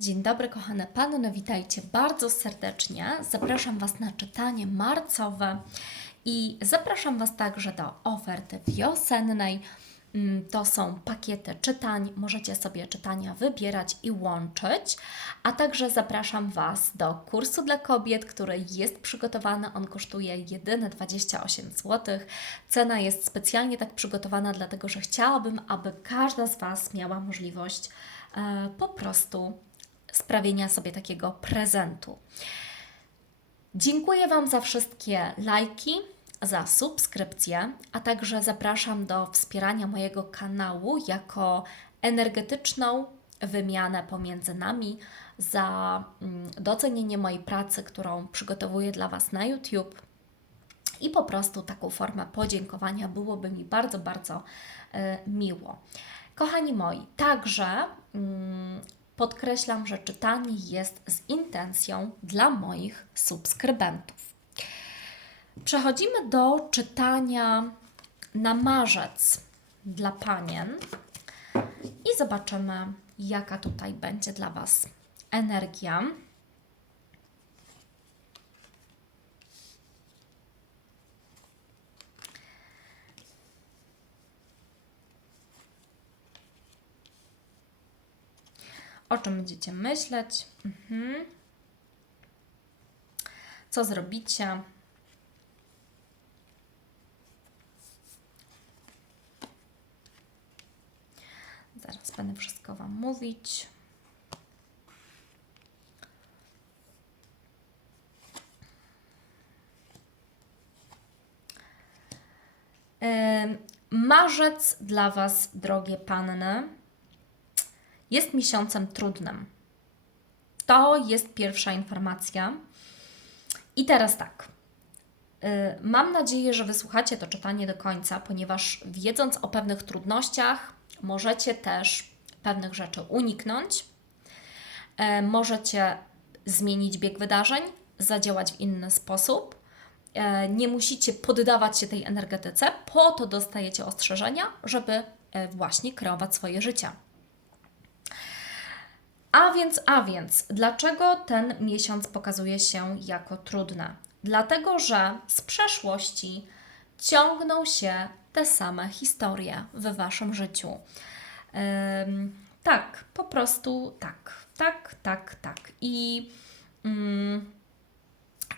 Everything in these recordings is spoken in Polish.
Dzień dobry, kochane panny, witajcie bardzo serdecznie. Zapraszam Was na czytanie marcowe i zapraszam Was także do oferty wiosennej. Mm, To są pakiety czytań, możecie sobie czytania wybierać i łączyć, a także zapraszam Was do kursu dla kobiet, który jest przygotowany. On kosztuje jedyne 28 zł. Cena jest specjalnie tak przygotowana, dlatego że chciałabym, aby każda z Was miała możliwość e, po prostu sprawienia sobie takiego prezentu. Dziękuję Wam za wszystkie lajki, za subskrypcje, a także zapraszam do wspierania mojego kanału jako energetyczną wymianę pomiędzy nami za mm, docenienie mojej pracy, którą przygotowuję dla Was na YouTube. I po prostu taką formę podziękowania byłoby mi bardzo, bardzo e, miło. Kochani moi, także mm, podkreślam, że czytanie jest z intencją dla moich subskrybentów. Przechodzimy do czytania na marzec dla panien i zobaczymy, jaka tutaj będzie dla Was energia. O czym będziecie myśleć? Mhm. Co zrobicie? Zaraz będę wszystko Wam mówić. Marzec dla Was, drogie panny, jest miesiącem trudnym. To jest pierwsza informacja. I teraz tak. Y, Mam nadzieję, że wysłuchacie to czytanie do końca, ponieważ wiedząc o pewnych trudnościach, możecie też pewnych rzeczy uniknąć. E, Możecie zmienić bieg wydarzeń, zadziałać w inny sposób. E, Nie musicie poddawać się tej energetyce, po to dostajecie ostrzeżenia, żeby właśnie kreować swoje życie. A więc, a więc, dlaczego ten miesiąc pokazuje się jako trudny? Dlatego, że z przeszłości ciągną się te same historie w Waszym życiu. Ym, tak, po prostu tak, tak, tak, tak. I mm,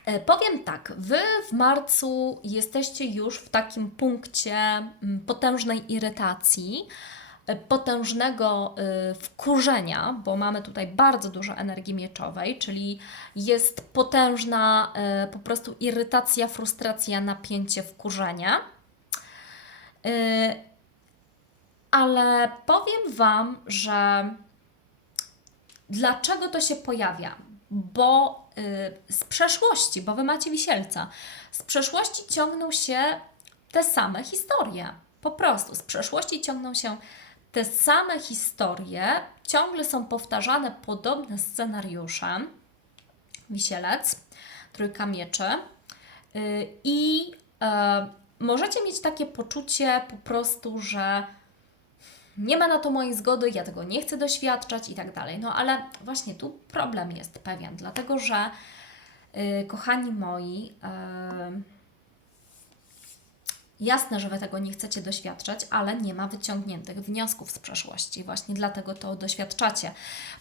e, powiem tak, Wy w marcu jesteście już w takim punkcie mm, potężnej irytacji, potężnego y, wkurzenia, bo mamy tutaj bardzo dużo energii mieczowej, czyli jest potężna y, po prostu irytacja, frustracja, napięcie, wkurzenie. Ale powiem Wam, że dlaczego to się pojawia? Bo z przeszłości, bo Wy macie wisielca, z przeszłości ciągną się te same historie. Po prostu z przeszłości ciągną się te same historie, ciągle są powtarzane podobne scenariusze. Wisielec, trójka mieczy. Y, I e, możecie mieć takie poczucie po prostu, że nie ma na to mojej zgody, ja tego nie chcę doświadczać i tak dalej. No ale właśnie tu problem jest pewien, dlatego że, yy, kochani moi, yy, jasne, że Wy tego nie chcecie doświadczać, ale nie ma wyciągniętych wniosków z przeszłości. Właśnie dlatego to doświadczacie,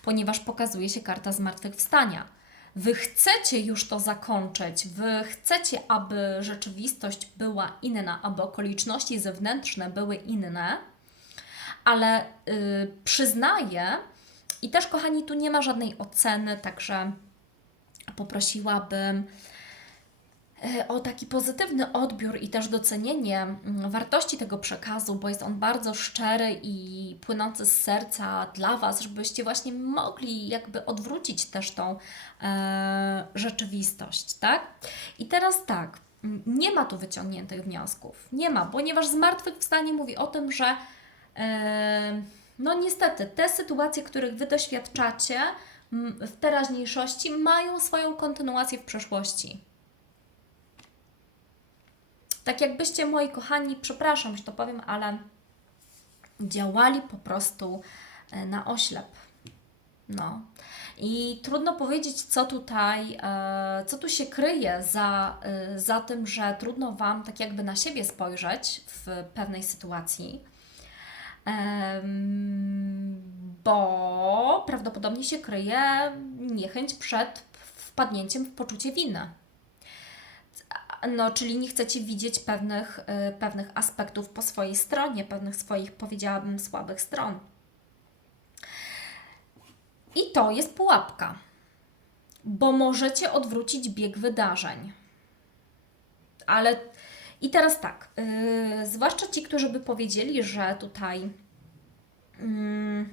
ponieważ pokazuje się karta zmartwychwstania. Wy chcecie już to zakończyć, wy chcecie, aby rzeczywistość była inna, aby okoliczności zewnętrzne były inne, ale y, przyznaję i też, kochani, tu nie ma żadnej oceny, także poprosiłabym o taki pozytywny odbiór i też docenienie mm, wartości tego przekazu, bo jest on bardzo szczery i płynący z serca dla Was, żebyście właśnie mogli jakby odwrócić też tą e, rzeczywistość, tak? I teraz tak, nie ma tu wyciągniętych wniosków, nie ma, ponieważ zmartwychwstanie mówi o tym, że e, no niestety te sytuacje, których Wy doświadczacie w teraźniejszości mają swoją kontynuację w przeszłości. Tak jakbyście, moi kochani, przepraszam, że to powiem, ale działali po prostu e, na oślep. No. I trudno powiedzieć, co tutaj, e, co tu się kryje za, e, za tym, że trudno Wam tak jakby na siebie spojrzeć w pewnej sytuacji, bo prawdopodobnie się kryje niechęć przed wpadnięciem w poczucie winy. No, czyli nie chcecie widzieć pewnych, e, pewnych aspektów po swojej stronie, pewnych swoich, powiedziałabym, słabych stron. I to jest pułapka, bo możecie odwrócić bieg wydarzeń. Ale i teraz tak, yy, zwłaszcza ci, którzy by powiedzieli, że tutaj yy,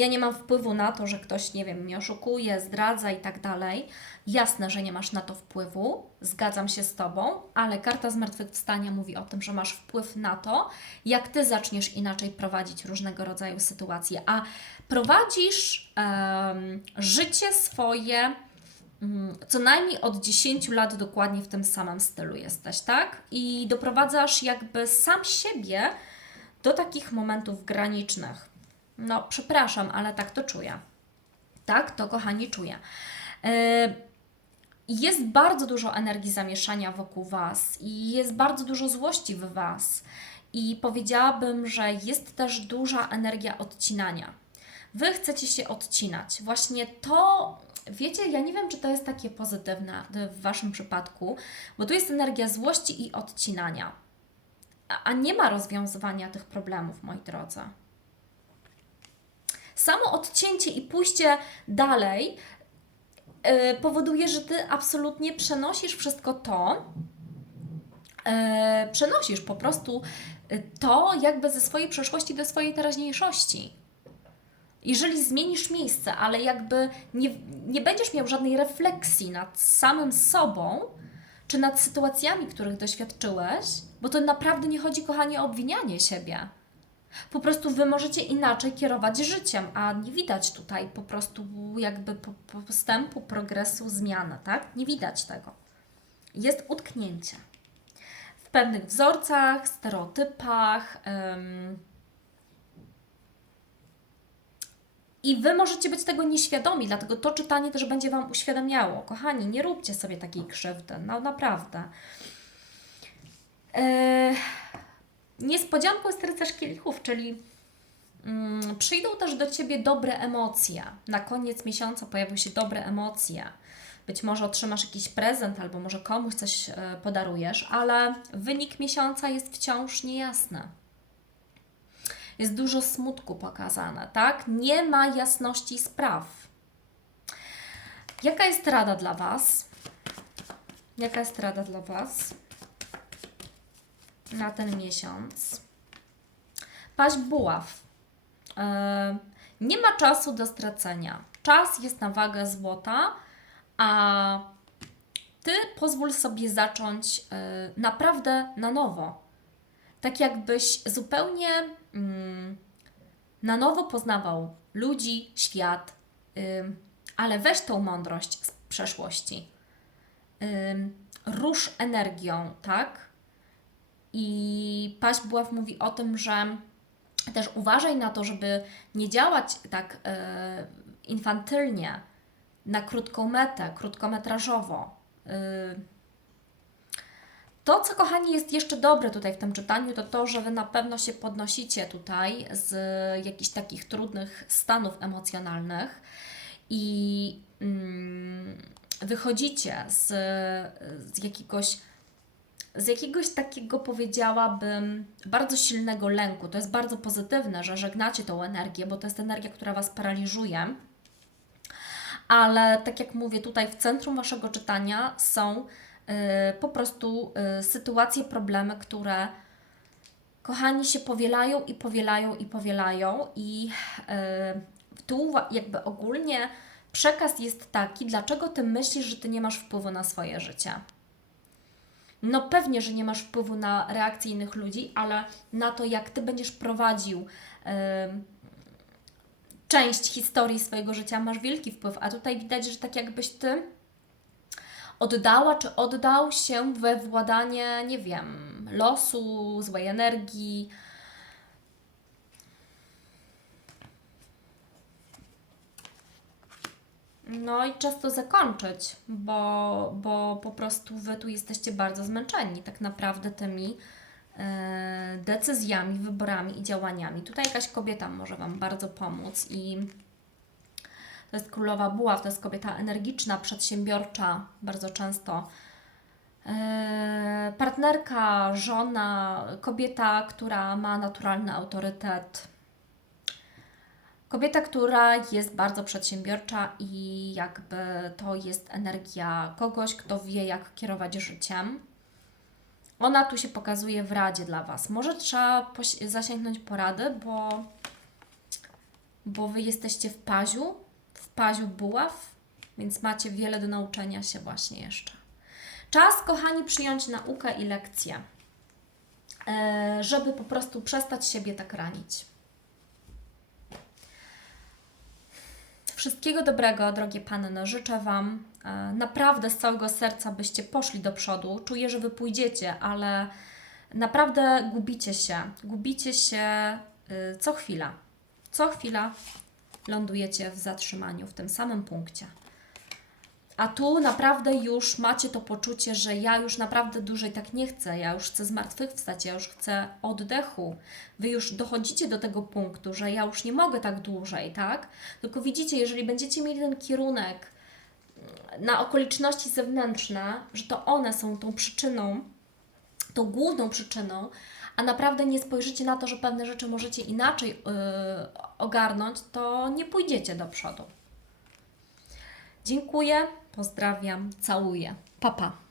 ja nie mam wpływu na to, że ktoś, nie wiem, mnie oszukuje, zdradza i tak dalej. Jasne, że nie masz na to wpływu, zgadzam się z Tobą, ale karta zmartwychwstania mówi o tym, że masz wpływ na to, jak Ty zaczniesz inaczej prowadzić różnego rodzaju sytuacje. A prowadzisz em, życie swoje mm, co najmniej od 10 lat dokładnie w tym samym stylu jesteś, tak? I doprowadzasz jakby sam siebie do takich momentów granicznych. No, przepraszam, ale tak to czuję. Tak, to kochani czuję. Yy, jest bardzo dużo energii zamieszania wokół Was i jest bardzo dużo złości w Was. I powiedziałabym, że jest też duża energia odcinania. Wy chcecie się odcinać. Właśnie to, wiecie, ja nie wiem, czy to jest takie pozytywne w Waszym przypadku, bo tu jest energia złości i odcinania. A nie ma rozwiązywania tych problemów, moi drodzy. Samo odcięcie i pójście dalej yy, powoduje, że Ty absolutnie przenosisz wszystko to, yy, przenosisz po prostu yy, to jakby ze swojej przeszłości do swojej teraźniejszości. Jeżeli zmienisz miejsce, ale jakby nie, nie będziesz miał żadnej refleksji nad samym sobą, czy nad sytuacjami, których doświadczyłeś, bo to naprawdę nie chodzi, kochanie, o obwinianie siebie. Po prostu wy możecie inaczej kierować życiem, a nie widać tutaj po prostu jakby po- postępu, progresu, zmiany, tak? Nie widać tego. Jest utknięcie w pewnych wzorcach, stereotypach. em, I wy możecie być tego nieświadomi, dlatego to czytanie też będzie Wam uświadamiało. Kochani, nie róbcie sobie takiej krzywdy, no naprawdę. Eee, Niespodzianką jest rycerz kielichów, czyli mm, przyjdą też do Ciebie dobre emocje. Na koniec miesiąca pojawią się dobre emocje. Być może otrzymasz jakiś prezent, albo może komuś coś e, podarujesz, ale wynik miesiąca jest wciąż niejasny. Jest dużo smutku pokazane, tak? Nie ma jasności spraw. Jaka jest rada dla Was? Jaka jest rada dla Was? Na ten miesiąc. Paź buław. E, nie ma czasu do stracenia. Czas jest na wagę złota, a ty pozwól sobie zacząć e, naprawdę na nowo. Tak jakbyś zupełnie mm, na nowo poznawał ludzi, świat, ym, ale weź tą mądrość z przeszłości. Ym, rusz energią, tak? I Paź Buław mówi o tym, że też uważaj na to, żeby nie działać tak e, infantylnie, na krótką metę, krótkometrażowo. E, to, co kochani jest jeszcze dobre tutaj w tym czytaniu, to to, że Wy na pewno się podnosicie tutaj z jakichś takich trudnych stanów emocjonalnych i mm, wychodzicie z, z jakiegoś z jakiegoś takiego powiedziałabym bardzo silnego lęku. To jest bardzo pozytywne, że żegnacie tą energię, bo to jest energia, która Was paraliżuje. Ale tak jak mówię, tutaj w centrum Waszego czytania są y, po prostu y, sytuacje, problemy, które kochani się powielają i powielają i powielają i y, tu jakby ogólnie przekaz jest taki, dlaczego Ty myślisz, że Ty nie masz wpływu na swoje życie. No pewnie, że nie masz wpływu na reakcje innych ludzi, ale na to, jak Ty będziesz prowadził część historii swojego życia, masz wielki wpływ. A tutaj widać, że tak jakbyś Ty oddała czy oddał się we władanie, nie wiem, losu, złej energii. No i czas to zakończyć, bo, bo po prostu Wy tu jesteście bardzo zmęczeni tak naprawdę tymi e, decyzjami, wyborami i działaniami. Tutaj jakaś kobieta może Wam bardzo pomóc i to jest królowa buław, to jest kobieta energiczna, przedsiębiorcza, bardzo często. E, partnerka, żona, kobieta, która ma naturalny autorytet. Kobieta, która jest bardzo przedsiębiorcza i jakby to jest energia kogoś, kto wie, jak kierować życiem. Ona tu się pokazuje w radzie dla Was. Może trzeba zasięgnąć porady, bo, bo Wy jesteście w paziu, w paziu buław, więc macie wiele do nauczenia się właśnie jeszcze. Czas, kochani, przyjąć naukę i lekcję, e, żeby po prostu przestać siebie tak ranić. Wszystkiego dobrego, drogie panny. Życzę Wam e, naprawdę z całego serca, byście poszli do przodu. Czuję, że Wy pójdziecie, ale naprawdę gubicie się. Gubicie się y, co chwila. Co chwila lądujecie w zatrzymaniu, w tym samym punkcie. A tu naprawdę już macie to poczucie, że ja już naprawdę dłużej tak nie chcę, ja już chcę zmartwychwstać, ja już chcę oddechu. Wy już dochodzicie do tego punktu, że ja już nie mogę tak dłużej, tak? Tylko widzicie, jeżeli będziecie mieli ten kierunek na okoliczności zewnętrzne, że to one są tą przyczyną, tą główną przyczyną, a naprawdę nie spojrzycie na to, że pewne rzeczy możecie inaczej yy, ogarnąć, to nie pójdziecie do przodu. Dziękuję, pozdrawiam, całuję. Papa. Pa.